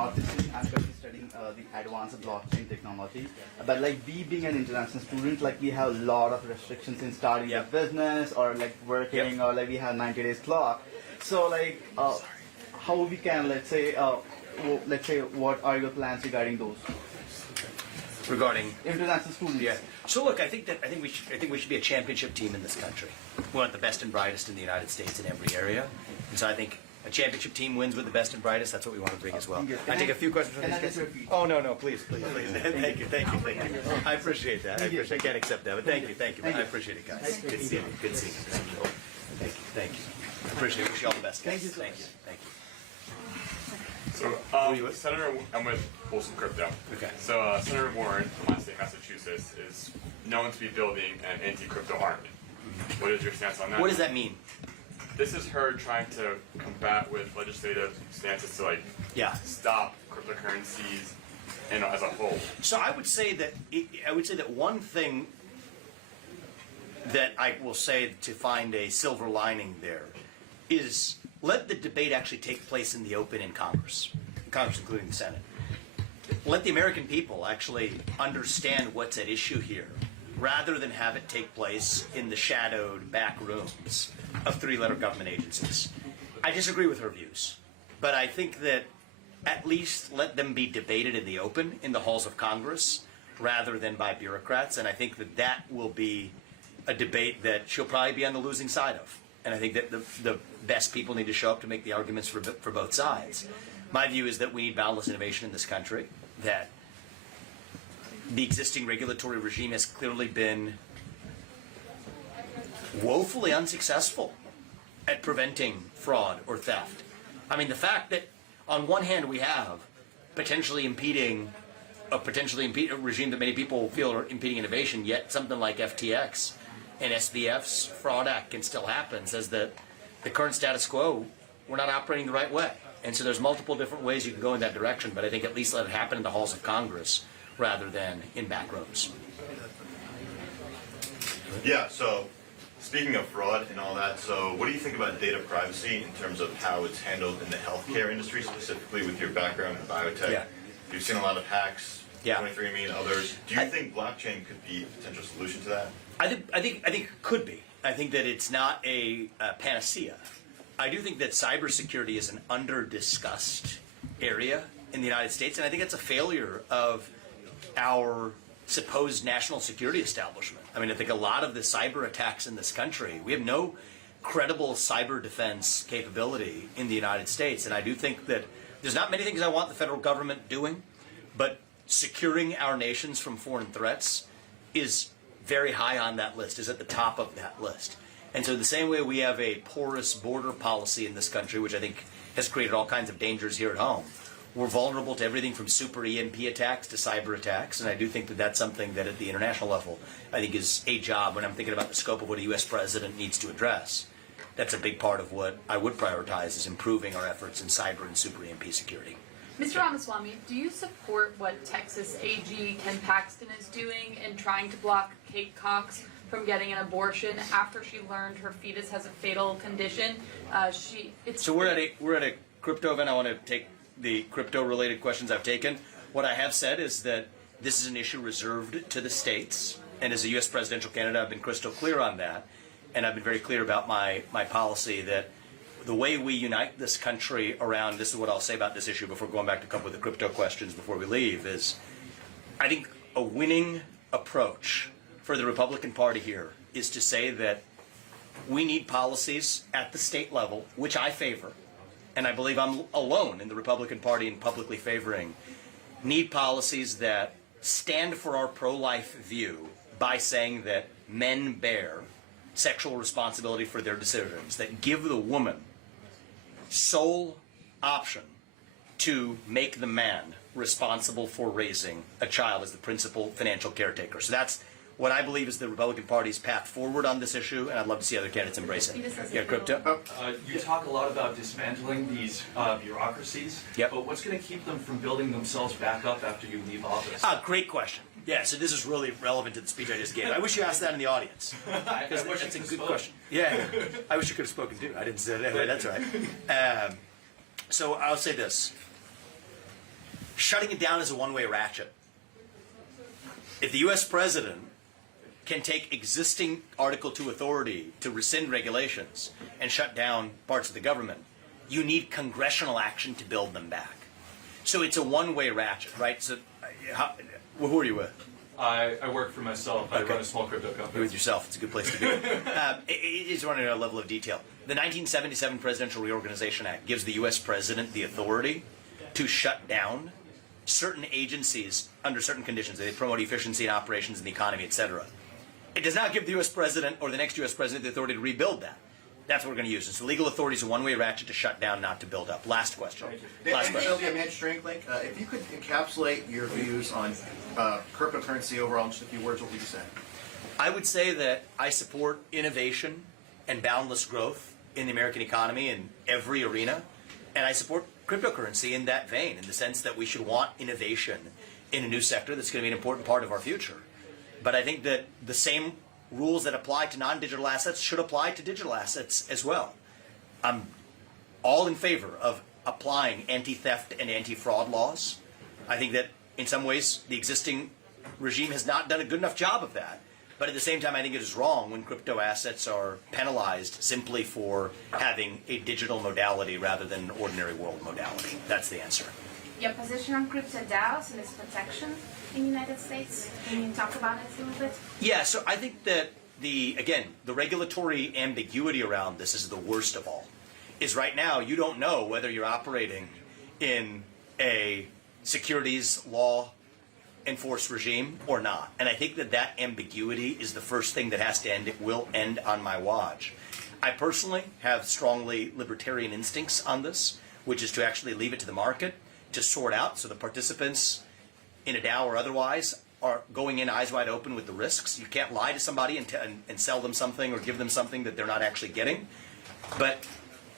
marketing. I'm currently studying the advanced blockchain technology. But like we being an international student, like we have a lot of restrictions in starting a business or like working or like we have 90 days clock. So like how we can let's say what are your plans regarding those? Regarding international students. Yeah. So look, I think we should be a championship team in this country. We want the best and brightest in the United States in every area, and so I think a championship team wins with the best and brightest. That's what we want to bring as well. I take a few questions from these guys. Oh no, please. Thank you. I appreciate that. I can't accept that, but thank you. I appreciate it, guys. Good seeing you. Thank you. I appreciate it. Wish you all the best, guys. Thank you. So, Senator, I'm with Folsom Crypto. Okay. So, Senator Warren from my state, Massachusetts, is known to be building an anti-crypto army. What is your stance on that? What does that mean? This is her trying to combat with legislative stances to stop cryptocurrencies, as a whole. So I would say that one thing that I will say to find a silver lining there is let the debate actually take place in the open in Congress including the Senate. Let the American people actually understand what's at issue here, rather than have it take place in the shadowed back rooms of three-letter government agencies. I disagree with her views, but I think that at least let them be debated in the open in the halls of Congress, rather than by bureaucrats, and I think that will be a debate that she'll probably be on the losing side of. And I think that the best people need to show up to make the arguments for both sides. My view is that we need boundless innovation in this country, that the existing regulatory regime has clearly been woefully unsuccessful at preventing fraud or theft. I mean, the fact that on one hand we have potentially impeding a regime that many people feel are impeding innovation, yet something like FTX and SBF's Fraud Act can still happen, says that the current status quo, we're not operating the right way. And so there's multiple different ways you can go in that direction, but I think at least let it happen in the halls of Congress rather than in back rooms. Yeah, so speaking of fraud and all that, so what do you think about data privacy in terms of how it's handled in the healthcare industry, specifically with your background in biotech? Yeah. You've seen a lot of hacks, Yeah. 23andMe and others. Do you think blockchain could be a potential solution to that? I think it could be. I think that it's not a panacea. I do think that cybersecurity is an under-discussed area in the United States, and I think it's a failure of our supposed national security establishment. I mean, I think a lot of the cyber attacks in this country, we have no credible cyber defense capability in the United States, and I do think that there's not many things I want the federal government doing, but securing our nations from foreign threats is very high on that list, is at the top of that list. And so the same way we have a porous border policy in this country, which I think has created all kinds of dangers here at home, we're vulnerable to everything from super EMP attacks to cyber attacks, and I do think that that's something that at the international level I think is a job when I'm thinking about the scope of what a U.S. president needs to address. That's a big part of what I would prioritize, is improving our efforts in cyber and super EMP security. Mr. Ramaswamy, do you support what Texas AG Ken Paxton is doing in trying to block Kate Cox from getting an abortion after she learned her fetus has a fatal condition? So we're at a crypto event. I want to take the crypto-related questions I've taken. What I have said is that this is an issue reserved to the states, and as a U.S. presidential candidate, I've been crystal clear on that, and I've been very clear about my policy that the way we unite this country around, this is what I'll say about this issue before going back to a couple of the crypto questions before we leave, is I think a winning approach for the Republican Party here is to say that we need policies at the state level, which I favor, and I believe I'm alone in the Republican Party in publicly favoring, need policies that stand for our pro-life view by saying that men bear sexual responsibility for their decisions, that give the woman sole option to make the man responsible for raising a child as the principal financial caretaker. So that's what I believe is the Republican Party's path forward on this issue, and I'd love to see other candidates embrace it. Yeah, crypto? You talk a lot about dismantling these bureaucracies, but what's going to keep them from building themselves back up after you leave office? Great question. Yeah, so this is really relevant to the speech I just gave. I wish you asked that in the audience. Because that's a good question. Yeah, I wish you could have spoken too. I didn't say that. Anyway, that's all right. So I'll say this. shutting it down is a one-way ratchet. If the U.S. president can take existing Article 2 authority to rescind regulations and shut down parts of the government, you need congressional action to build them back. So it's a one-way ratchet, right? So, who are you with? I work for myself. I Okay. run a small crypto company. With yourself, it's a good place to be. It is running at a level of detail. The 1977 Presidential Reorganization Act gives the U.S. president the authority to shut down certain agencies under certain conditions. They promote efficiency in operations in the economy, etc. It does not give the U.S. president or the next U.S. president the authority to rebuild that. That's what we're going to use. It's the legal authority is a one-way ratchet to shut down, not to build up. Last question. Last question. Sylvia Manch-Drinklink, if you could encapsulate your views on cryptocurrency overall in just a few words, what would you say? I would say that I support innovation and boundless growth in the American economy in every arena, and I support cryptocurrency in that vein, in the sense that we should want innovation in a new sector that's going to be an important part of our future. But I think that the same rules that apply to non-digital assets should apply to digital assets as well. I'm all in favor of applying anti-theft and anti-fraud laws. I think that in some ways the existing regime has not done a good enough job of that. But at the same time, I think it is wrong when crypto assets are penalized simply for having a digital modality rather than an ordinary world modality. That's the answer. Your position on crypto DAOs and its protection in the United States? Can you talk about it a little bit? Yeah, so I think that the regulatory ambiguity around this is the worst of all. Is right now you don't know whether you're operating in a securities law enforced regime or not. And I think that that ambiguity is the first thing that has to end. It will end on my watch. I personally have strongly libertarian instincts on this, which is to actually leave it to the market to sort out so the participants in a DAO or otherwise are going in eyes wide open with the risks. You can't lie to somebody and sell them something or give them something that they're not actually getting. But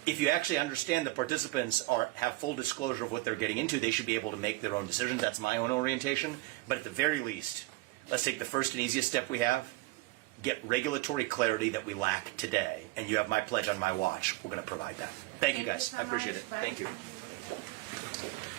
if you actually understand the participants have full disclosure of what they're getting into, they should be able to make their own decisions. That's my own orientation. But at the very least, let's take the first and easiest step we have, get regulatory clarity that we lack today. And you have my pledge on my watch. We're going to provide that. Thank you guys. so I appreciate much. it. Bye. Thank you.